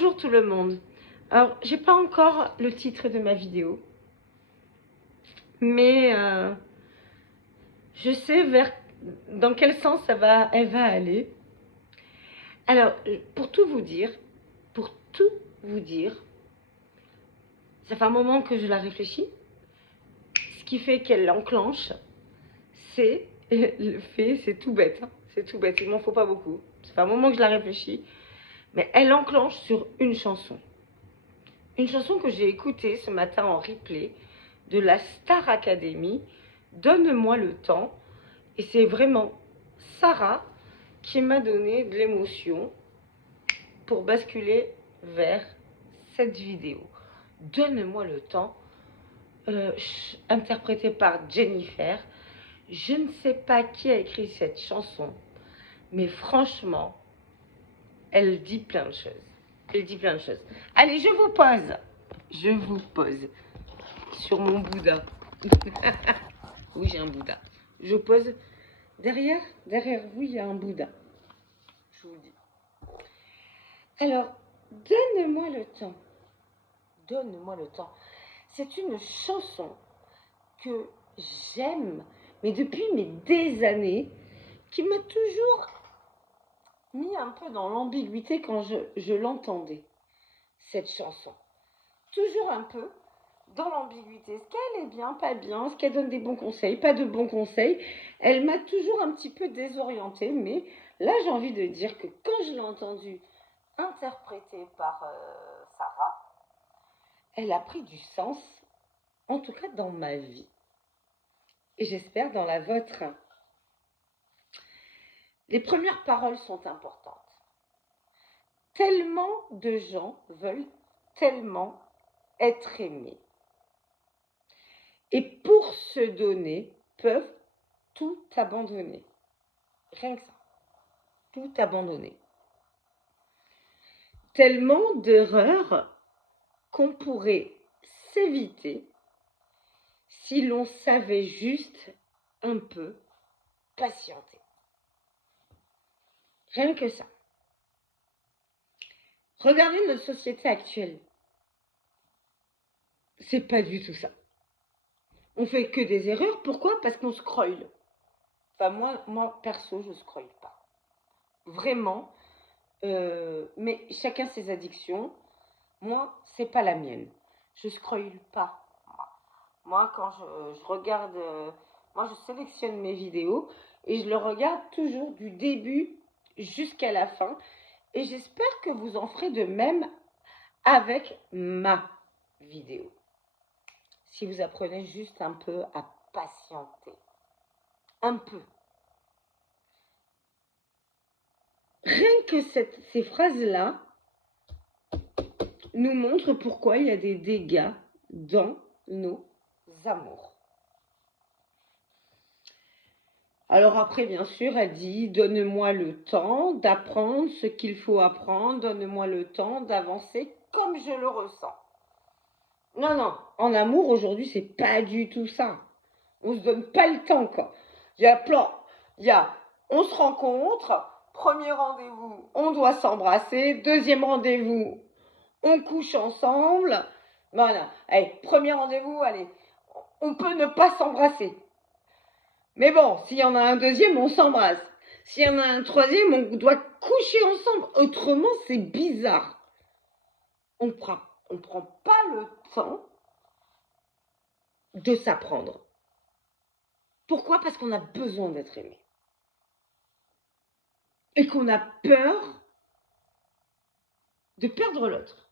Bonjour tout le monde. Alors, j'ai pas encore le titre de ma vidéo, mais je sais dans quel sens elle va aller. Alors, pour tout vous dire, ça fait un moment que je la réfléchis. Ce qui fait qu'elle l'enclenche, c'est le fait, c'est tout bête, hein, c'est tout bête, il m'en faut pas beaucoup. Ça fait un moment que je la réfléchis, mais elle enclenche sur une chanson. Une chanson que j'ai écoutée ce matin en replay de la Star Academy, Donne-moi le temps. Et c'est vraiment Sarah qui m'a donné de l'émotion pour basculer vers cette vidéo. Donne-moi le temps, interprétée par Jennifer. Je ne sais pas qui a écrit cette chanson, mais franchement, elle dit plein de choses. Elle dit plein de choses. Allez, je vous pose sur mon Bouddha. Oui, j'ai un Bouddha. Je pose derrière vous, il y a un Bouddha. Je vous le dis. Alors, donne-moi le temps. Donne-moi le temps. C'est une chanson que j'aime, mais depuis des années, qui m'a toujours mis un peu dans l'ambiguïté quand je l'entendais, cette chanson. Toujours un peu dans l'ambiguïté. Est-ce qu'elle est bien, pas bien? Est-ce qu'elle donne des bons conseils, pas de bons conseils? Elle m'a toujours un petit peu désorientée, mais là, j'ai envie de dire que quand je l'ai entendue interprétée par Sarah, elle a pris du sens, en tout cas dans ma vie. Et j'espère dans la vôtre. Les premières paroles sont importantes. Tellement de gens veulent tellement être aimés. Et pour se donner, peuvent tout abandonner. Rien que ça. Tout abandonner. Tellement d'erreurs qu'on pourrait s'éviter si l'on savait juste un peu patienter. Rien que ça. Regardez notre société actuelle. C'est pas du tout ça. On fait que des erreurs. Pourquoi? Parce qu'on scrolle. Enfin, moi perso, je scrolle pas. Vraiment. Mais chacun ses addictions. Moi, c'est pas la mienne. Je scrolle pas. Moi, quand je regarde, moi, je sélectionne mes vidéos et je le regarde toujours du début jusqu'à la fin. Et j'espère que vous en ferez de même avec ma vidéo. Si vous apprenez juste un peu à patienter. Un peu. Rien que ces phrases-là nous montrent pourquoi il y a des dégâts dans nos amours. Alors après, bien sûr, elle dit « Donne-moi le temps d'apprendre ce qu'il faut apprendre, donne-moi le temps d'avancer comme je le ressens. » Non, en amour, aujourd'hui, c'est pas du tout ça. On se donne pas le temps, quoi. On se rencontre, premier rendez-vous, on doit s'embrasser, deuxième rendez-vous, on couche ensemble. Voilà, allez, premier rendez-vous, allez, on peut ne pas s'embrasser. Mais bon, s'il y en a un deuxième, on s'embrasse. S'il y en a un troisième, on doit coucher ensemble. Autrement, c'est bizarre. On prend pas le temps de s'apprendre. Pourquoi? Parce qu'on a besoin d'être aimé. Et qu'on a peur de perdre l'autre.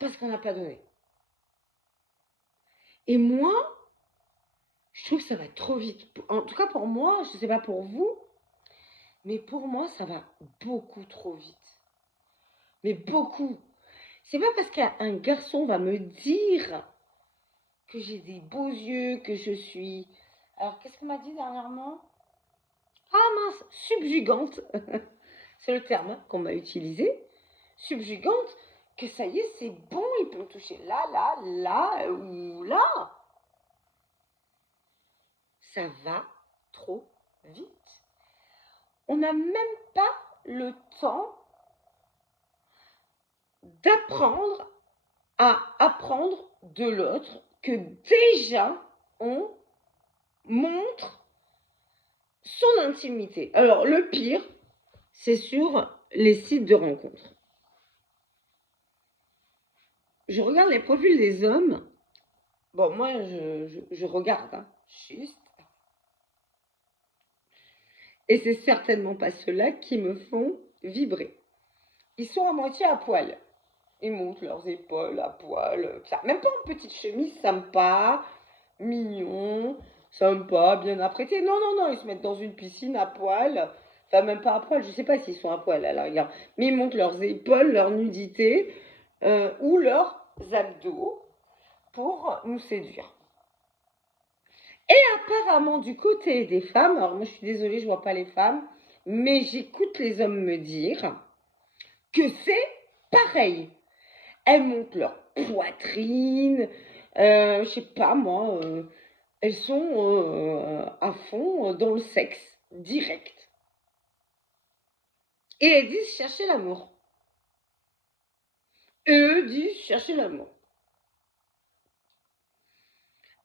Parce qu'on n'a pas donné. Et moi, je trouve que ça va trop vite. En tout cas pour moi, je ne sais pas pour vous, mais pour moi, ça va beaucoup trop vite. Mais beaucoup. C'est pas parce qu'un garçon va me dire que j'ai des beaux yeux, que je suis... Alors, qu'est-ce qu'on m'a dit dernièrement? Ah mince, subjugante. C'est le terme qu'on m'a utilisé. Subjugante, que ça y est, c'est bon, il peut me toucher là, là, là ou là. Ça va trop vite. On n'a même pas le temps d'apprendre à apprendre de l'autre, que déjà on montre son intimité. Alors le pire, c'est sur les sites de rencontres. Je regarde les profils des hommes. Bon, moi, je regarde, hein, juste. Et c'est certainement pas ceux-là qui me font vibrer. Ils sont à moitié à poil. Ils montent leurs épaules à poil. Ça. Même pas en petite chemise sympa, mignon, sympa, bien apprêté. Non, non, non, ils se mettent dans une piscine à poil. Enfin, même pas à poil, je sais pas s'ils sont à poil à la rigueur. Mais ils montent leurs épaules, leur nudité ou leurs abdos pour nous séduire. Et apparemment, du côté des femmes, alors moi je suis désolée, je vois pas les femmes, mais j'écoute les hommes me dire que c'est pareil. Elles montent leur poitrine, je sais pas moi, elles sont à fond dans le sexe, direct. Et elles disent chercher l'amour. Eux disent chercher l'amour.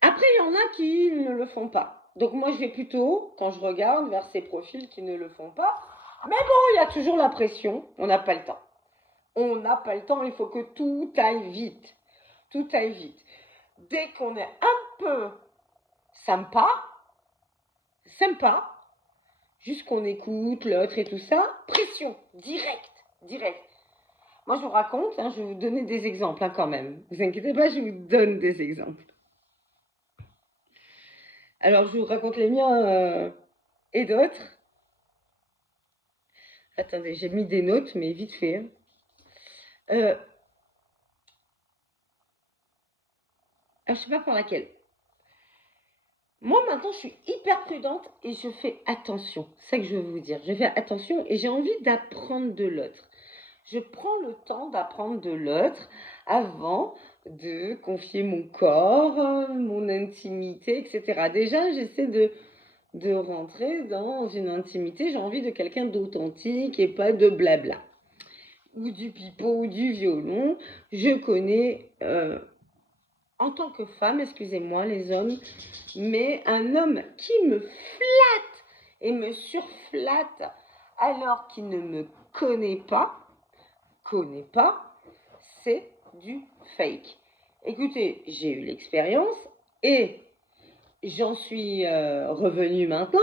Après, il y en a qui ne le font pas. Donc moi, je vais plutôt, quand je regarde, vers ces profils qui ne le font pas. Mais bon, il y a toujours la pression. On n'a pas le temps. On n'a pas le temps. Il faut que tout aille vite. Tout aille vite. Dès qu'on est un peu sympa, juste qu'on écoute l'autre et tout ça, pression, direct, direct. Moi, je vous raconte, hein, je vais vous donner des exemples hein, quand même. Ne vous inquiétez pas, je vous donne des exemples. Alors, je vous raconte les miens et d'autres. Attendez, j'ai mis des notes, mais vite fait. Hein. Je ne sais pas pour laquelle. Moi, maintenant, je suis hyper prudente et je fais attention. C'est ça que je veux vous dire. Je fais attention et j'ai envie d'apprendre de l'autre. Je prends le temps d'apprendre de l'autre avant de confier mon corps, mon intimité, etc. Déjà, j'essaie de rentrer dans une intimité. J'ai envie de quelqu'un d'authentique et pas de blabla. Ou du pipeau ou du violon. Je connais, en tant que femme, excusez-moi les hommes, mais un homme qui me flatte et me surflatte alors qu'il ne me connaît pas, c'est du fake. Écoutez, j'ai eu l'expérience et j'en suis revenue maintenant,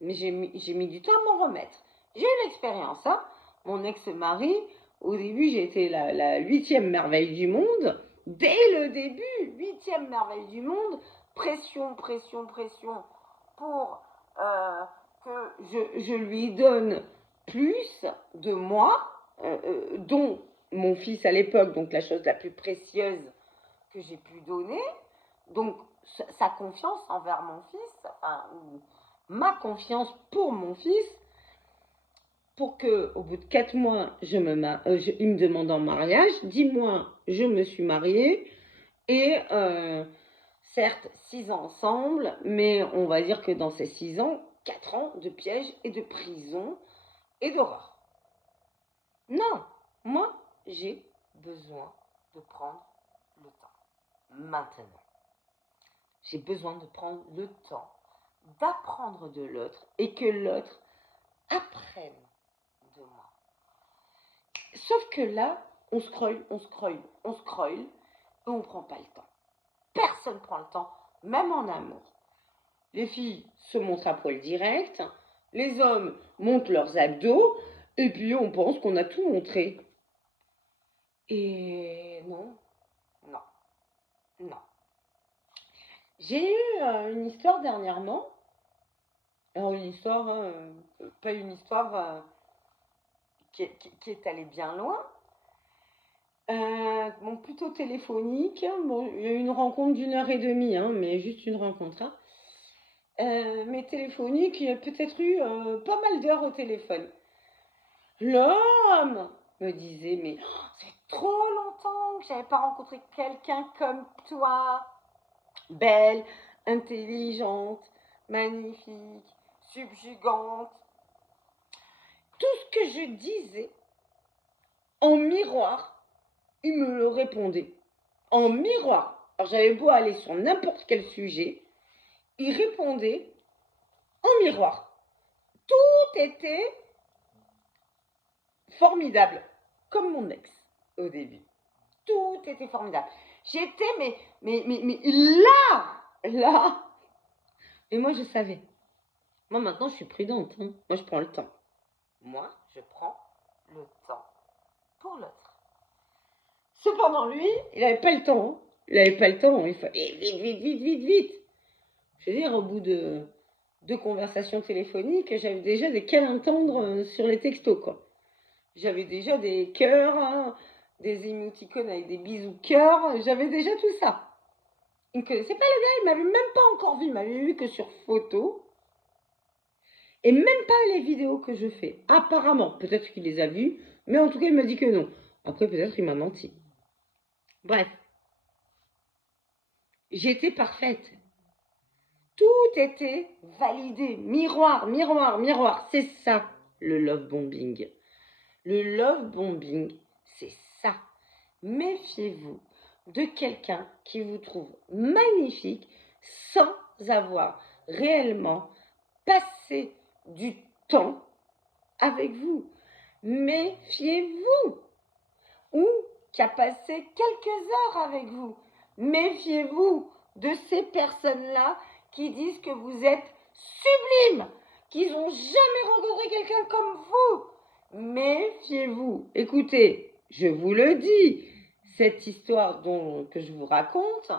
mais j'ai mis du temps à m'en remettre. J'ai eu l'expérience, hein. Mon ex-mari, au début, j'étais la 8e merveille du monde. Dès le début, 8e merveille du monde, pression, pression, pression pour que je lui donne plus de moi, dont mon fils à l'époque, donc la chose la plus précieuse que j'ai pu donner, donc sa confiance envers mon fils, enfin, ma confiance pour mon fils, pour que au bout de 4 mois, il me demande en mariage, 10 mois, je me suis mariée, et certes, 6 ans ensemble, mais on va dire que dans ces 6 ans, 4 ans de piège et de prison et d'horreur. Non, moi, j'ai besoin de prendre le temps. Maintenant, j'ai besoin de prendre le temps d'apprendre de l'autre et que l'autre apprenne de moi. Sauf que là, on scrolle et on ne prend pas le temps. Personne ne prend le temps, même en amour. Les filles se montrent à poil direct, les hommes montent leurs abdos, et puis on pense qu'on a tout montré. Et non, non, non. J'ai eu une histoire dernièrement. Alors une histoire, hein, pas une histoire qui est allée bien loin. Bon, plutôt téléphonique. Bon, il y a eu une rencontre d'1 heure et demie, hein, mais juste une rencontre. Hein. Mais téléphonique, il y a peut-être eu pas mal d'heures au téléphone. L'homme me disait, mais oh, c'est trop longtemps que j'avais pas rencontré quelqu'un comme toi. Belle, intelligente, magnifique, subjugante. Tout ce que je disais en miroir il me le répondait en miroir. Alors j'avais beau aller sur n'importe quel sujet, il répondait en miroir. Tout était formidable, comme mon ex au début. Tout était formidable. J'étais, mais là. Et moi, je savais. Moi, maintenant, je suis prudente. Hein. Moi, je prends le temps. Moi, je prends le temps pour l'autre. Cependant, lui, il n'avait pas le temps. Hein. Il n'avait pas le temps. Il fallait vite. Je veux dire, au bout de 2 conversations téléphoniques, j'avais déjà des câlins tendres sur les textos, quoi. J'avais déjà des cœurs, hein, des émoticônes avec des bisous cœurs. J'avais déjà tout ça. Il ne connaissait pas le gars, il m'avait même pas encore vu. Il m'avait vu que sur photo. Et même pas les vidéos que je fais. Apparemment, peut-être qu'il les a vues, mais en tout cas, il m'a dit que non. Après, peut-être qu'il m'a menti. Bref. J'étais parfaite. Tout était validé. Miroir. C'est ça, le love bombing. Le love bombing, c'est ça. Méfiez-vous de quelqu'un qui vous trouve magnifique sans avoir réellement passé du temps avec vous. Méfiez-vous. Ou qui a passé quelques heures avec vous. Méfiez-vous de ces personnes-là qui disent que vous êtes sublime, qu'ils n'ont jamais rencontré quelqu'un comme vous. Méfiez-vous. Écoutez, je vous le dis, cette histoire que je vous raconte,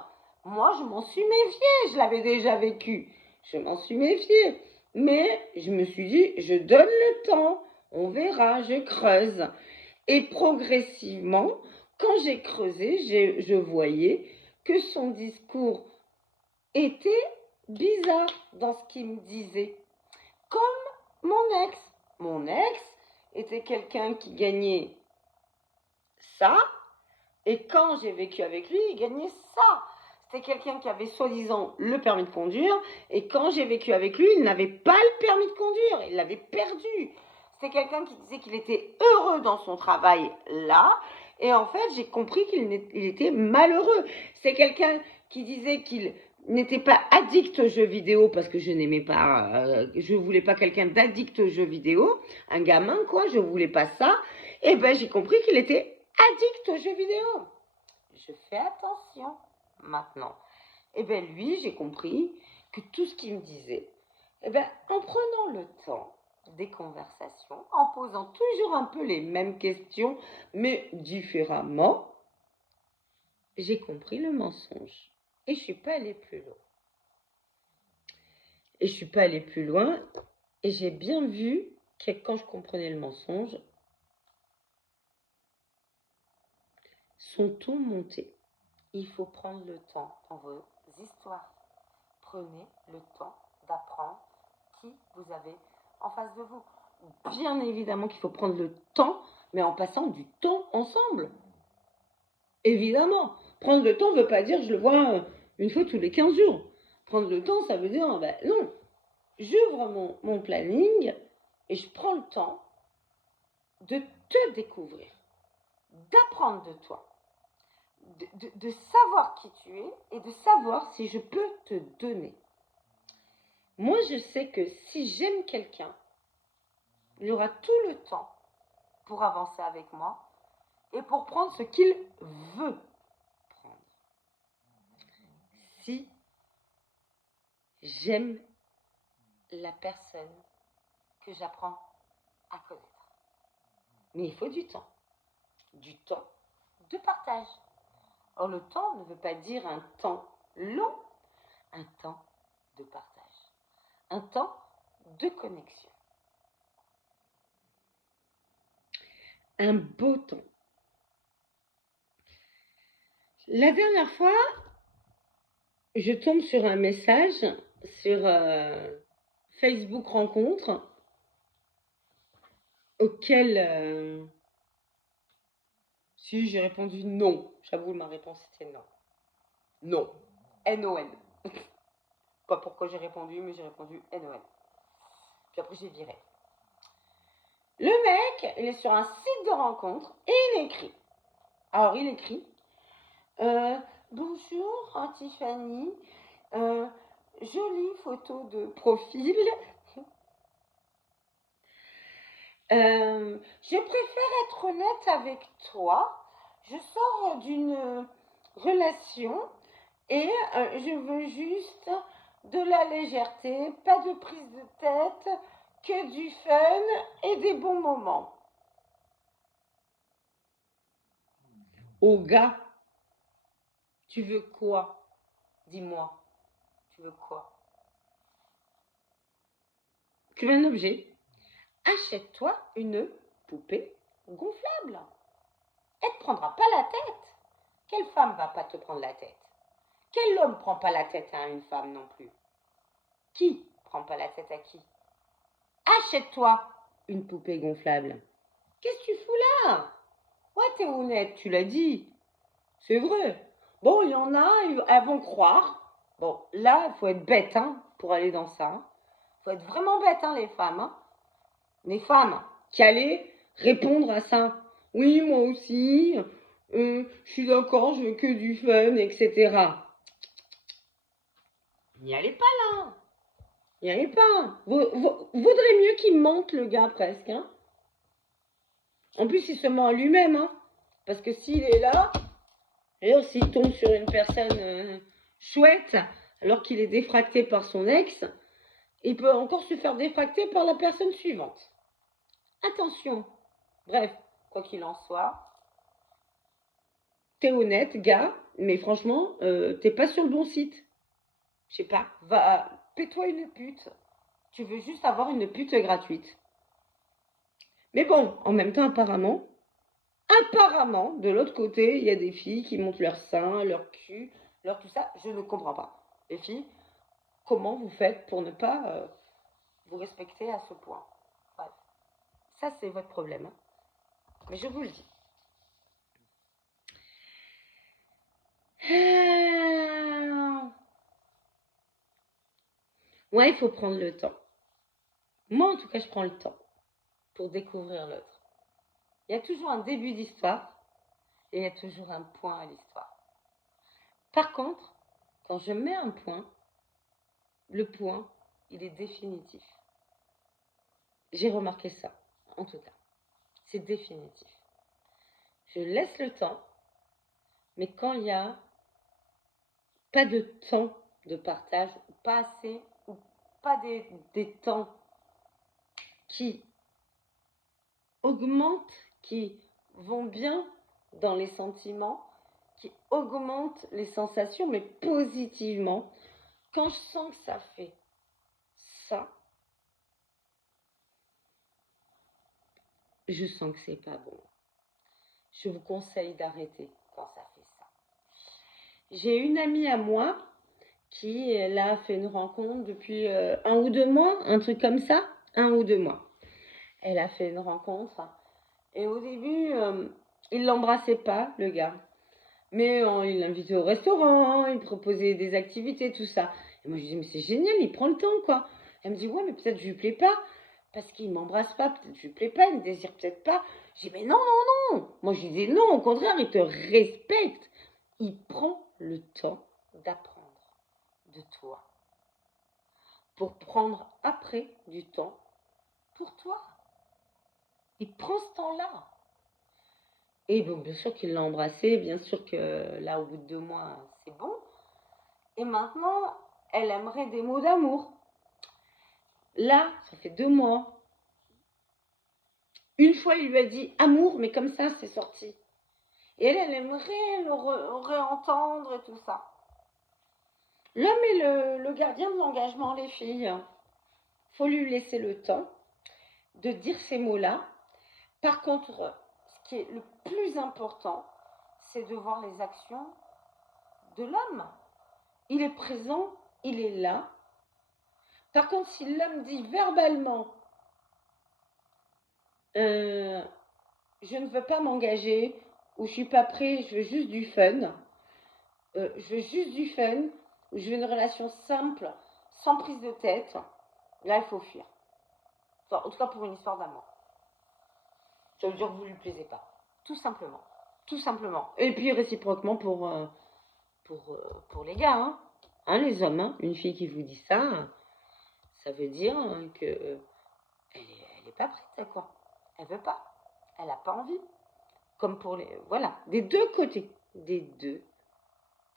moi je m'en suis méfiée, je l'avais déjà vécue. Je m'en suis méfiée. Mais je me suis dit, je donne le temps, on verra, je creuse. Et progressivement, quand j'ai creusé, je voyais que son discours était bizarre dans ce qu'il me disait. Comme mon ex. Mon ex était quelqu'un qui gagnait ça, et quand j'ai vécu avec lui, il gagnait ça. C'était quelqu'un qui avait soi-disant le permis de conduire, et quand j'ai vécu avec lui, il n'avait pas le permis de conduire, il l'avait perdu. C'était quelqu'un qui disait qu'il était heureux dans son travail là, et en fait, j'ai compris qu'il était malheureux. C'est quelqu'un qui disait qu'il n'était pas addict aux jeux vidéo parce que je n'aimais pas, je voulais pas quelqu'un d'addict aux jeux vidéo, un gamin quoi, je voulais pas ça. Et ben j'ai compris qu'il était addict aux jeux vidéo. Je fais attention maintenant. Et bien lui, j'ai compris que tout ce qu'il me disait, et bien en prenant le temps des conversations, en posant toujours un peu les mêmes questions, mais différemment, j'ai compris le mensonge. Et je suis pas allée plus loin. Et j'ai bien vu que quand je comprenais le mensonge, son ton montait. Il faut prendre le temps dans vos histoires. Prenez le temps d'apprendre qui vous avez en face de vous. Bien évidemment qu'il faut prendre le temps, mais en passant du temps ensemble. Évidemment. Prendre le temps ne veut pas dire je le vois une fois tous les 15 jours. Prendre le temps, ça veut dire, non. J'ouvre mon planning et je prends le temps de te découvrir, d'apprendre de toi. De savoir qui tu es et de savoir si je peux te donner. Moi, je sais que si j'aime quelqu'un, il y aura tout le temps pour avancer avec moi et pour prendre ce qu'il veut prendre. Si j'aime la personne que j'apprends à connaître. Mais il faut du temps de partage. Or, le temps ne veut pas dire un temps long, un temps de partage, un temps de connexion. Un beau temps. La dernière fois, je tombe sur un message sur Facebook Rencontre auquel, si j'ai répondu non, j'avoue ma réponse était non. Non. NON. Pas pourquoi j'ai répondu, mais j'ai répondu NON. Puis après j'ai viré. Le mec, il est sur un site de rencontre et il écrit Alors, il écrit bonjour Tiffany, jolie photo de profil. Je préfère être honnête avec toi. Je sors d'une relation et je veux juste de la légèreté, pas de prise de tête, que du fun et des bons moments. Oh gars, tu veux quoi? Dis-moi, tu veux quoi? Tu veux un objet? Achète-toi une poupée gonflable. Elle ne te prendra pas la tête. Quelle femme va pas te prendre la tête? Quel homme prend pas la tête à une femme non plus? Qui prend pas la tête à qui? Achète-toi une poupée gonflable. Qu'est-ce que tu fous là? Ouais, t'es honnête, tu l'as dit. C'est vrai. Bon, il y en a, elles vont croire. Bon, là, il faut être bête pour aller dans ça. Il faut être vraiment bête, les femmes. Les femmes qui allaient répondre à ça. Oui, moi aussi, je suis d'accord, je veux que du fun, etc. N'y allez pas là. N'y allez pas. Vaudrait mieux qu'il mente, le gars, presque. En plus, il se ment à lui-même. Parce que s'il est là, d'ailleurs, s'il tombe sur une personne chouette, alors qu'il est défracté par son ex, il peut encore se faire défracter par la personne suivante. Attention. Bref, quoi qu'il en soit, t'es honnête, gars, mais franchement, t'es pas sur le bon site. Je sais pas, va, paie-toi une pute. Tu veux juste avoir une pute gratuite. Mais bon, en même temps, apparemment, de l'autre côté, il y a des filles qui montrent leur sein, leur cul, leur tout ça. Je ne comprends pas. Les filles, comment vous faites pour ne pas vous respecter à ce point? Bref, ça c'est votre problème. Mais je vous le dis. Ouais, il faut prendre le temps. Moi, en tout cas, je prends le temps pour découvrir l'autre. Il y a toujours un début d'histoire et il y a toujours un point à l'histoire. Par contre, quand je mets un point, le point, il est définitif. J'ai remarqué ça, en tout cas. C'est définitif. Je laisse le temps, mais quand il y a pas de temps de partage, pas assez, ou pas des temps qui augmentent, qui vont bien dans les sentiments, qui augmentent les sensations, mais positivement, quand je sens que ça fait ça, je sens que c'est pas bon. Je vous conseille d'arrêter quand ça fait ça. J'ai une amie à moi qui, elle a fait une rencontre depuis 1 ou 2 mois, un truc comme ça, 1 ou 2 mois. Elle a fait une rencontre et au début, il l'embrassait pas, le gars. Mais il l'invitait au restaurant, il proposait des activités, tout ça. Et moi, je disais, mais c'est génial, il prend le temps, quoi. Elle me dit, ouais, mais peut-être je lui plais pas, parce qu'il m'embrasse pas, peut-être je lui plais pas, il me désire peut-être pas. Je dis, mais non, non, non. Moi, je disais, non, au contraire, il te respecte. Il prend le temps d'apprendre de toi, pour prendre après du temps pour toi. Il prend ce temps-là. Et bon, bien sûr qu'il l'a embrassé, bien sûr que là, au bout de 2 mois, c'est bon. Et maintenant, elle aimerait des mots d'amour. Là, ça fait 2 mois. Une fois, il lui a dit amour, mais comme ça, c'est sorti. Et elle aimerait le réentendre et tout ça. L'homme est le gardien de l'engagement, les filles. Faut lui laisser le temps de dire ces mots-là. Par contre, ce qui est le plus important, c'est de voir les actions de l'homme. Il est présent, il est là. Par contre, si l'homme dit verbalement je ne veux pas m'engager, ou je suis pas prêt, je veux juste du fun, ou je veux une relation simple, sans prise de tête, là il faut fuir. Enfin, en tout cas pour une histoire d'amour. Ça veut dire que vous ne lui plaisez pas. Tout simplement. Tout simplement. Et puis réciproquement pour les gars, hein, les hommes, hein. Une fille qui vous dit ça, ça veut dire que elle est pas prête, quoi. Elle veut pas. Elle n'a pas envie. Comme pour les... Voilà, des deux côtés. Des deux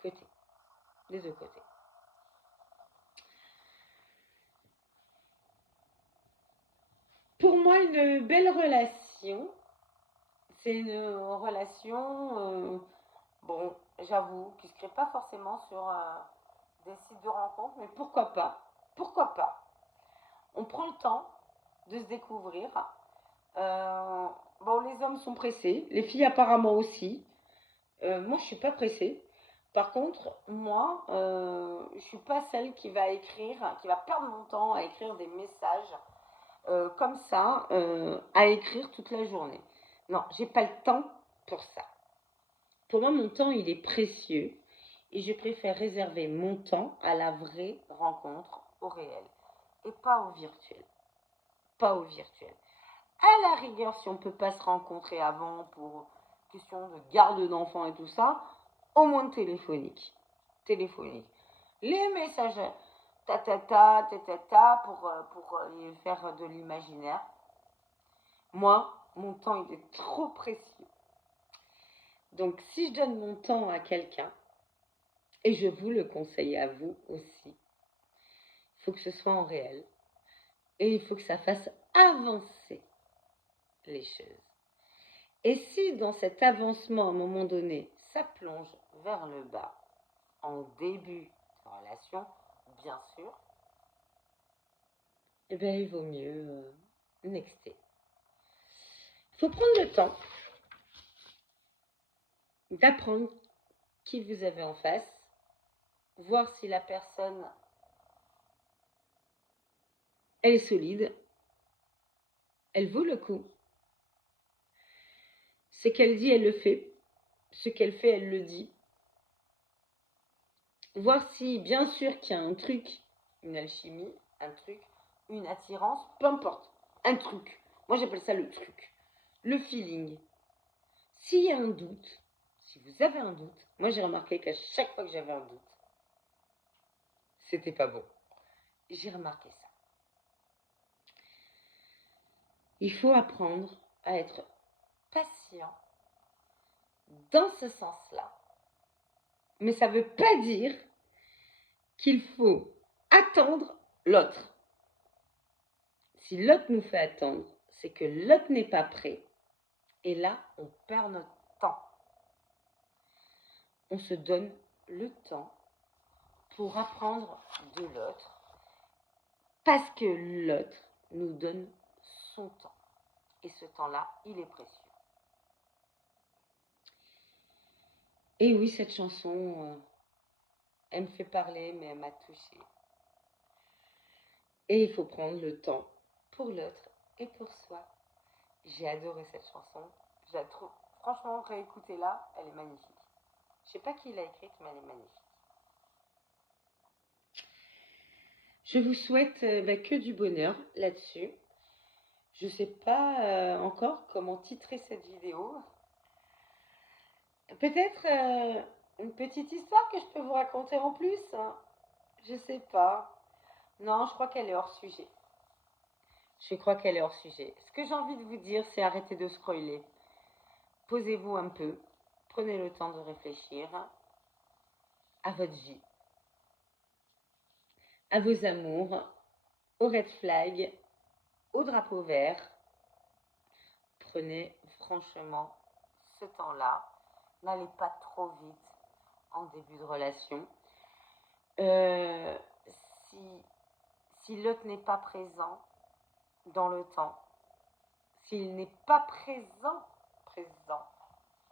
côtés. Des deux côtés. Pour moi, une belle relation, c'est une relation, bon, j'avoue, qui ne se crée pas forcément sur des sites de rencontres, mais pourquoi pas? Pourquoi pas? On prend le temps de se découvrir. Bon, les hommes sont pressés, les filles apparemment aussi. Moi, je suis pas pressée. Par contre, moi, je suis pas celle qui va écrire, qui va perdre mon temps à écrire des messages comme ça, à écrire toute la journée. Non, j'ai pas le temps pour ça. Pour moi, mon temps, il est précieux et je préfère réserver mon temps à la vraie rencontre, au réel, et pas au virtuel. Pas au virtuel. À la rigueur, si on ne peut pas se rencontrer avant pour question de garde d'enfants et tout ça, au moins téléphonique. Téléphonique. Les messages pour faire de l'imaginaire. Moi, mon temps, il est trop précieux. Donc, si je donne mon temps à quelqu'un, et je vous le conseille à vous aussi, il faut que ce soit en réel. Et il faut que ça fasse avancer les choses. Et si dans cet avancement, à un moment donné, ça plonge vers le bas, en début de relation, bien sûr, eh bien, il vaut mieux nexter. Il faut prendre le temps d'apprendre qui vous avez en face, voir si la personne, elle est solide, elle vaut le coup. Ce qu'elle dit, elle le fait. Ce qu'elle fait, elle le dit. Voir si, bien sûr, qu'il y a un truc, une alchimie, un truc, une attirance, peu importe, un truc. Moi, j'appelle ça le truc. Le feeling. S'il y a un doute, si vous avez un doute, moi, j'ai remarqué qu'à chaque fois que j'avais un doute, c'était pas bon. J'ai remarqué ça. Il faut apprendre à être patient dans ce sens-là. Mais ça ne veut pas dire qu'il faut attendre l'autre. Si l'autre nous fait attendre, c'est que l'autre n'est pas prêt. Et là, on perd notre temps. On se donne le temps pour apprendre de l'autre. Parce que l'autre nous donne son temps. Et ce temps-là, il est précieux. Et oui, cette chanson, elle me fait parler, mais elle m'a touchée. Et il faut prendre le temps pour l'autre et pour soi. J'ai adoré cette chanson. Je la trouve, franchement, réécoutez-la, elle est magnifique. Je ne sais pas qui l'a écrite, mais elle est magnifique. Je vous souhaite que du bonheur là-dessus. Je ne sais pas encore comment titrer cette vidéo. Peut-être une petite histoire que je peux vous raconter en plus. Je ne sais pas. Non, je crois qu'elle est hors sujet. Je crois qu'elle est hors sujet. Ce que j'ai envie de vous dire, c'est arrêtez de scroller. Posez-vous un peu. Prenez le temps de réfléchir à votre vie, à vos amours, aux red flags, au drapeau vert. Prenez franchement ce temps-là. N'allez pas trop vite en début de relation. Si l'autre n'est pas présent dans le temps, s'il n'est pas présent,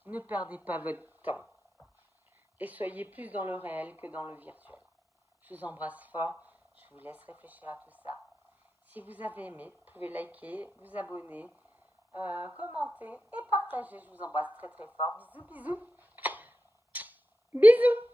ne perdez pas votre temps. Et soyez plus dans le réel que dans le virtuel. Je vous embrasse fort. Je vous laisse réfléchir à tout ça. Si vous avez aimé, vous pouvez liker, vous abonner, commenter et partager. Je vous embrasse très très fort. Bisous, bisous. Bisous.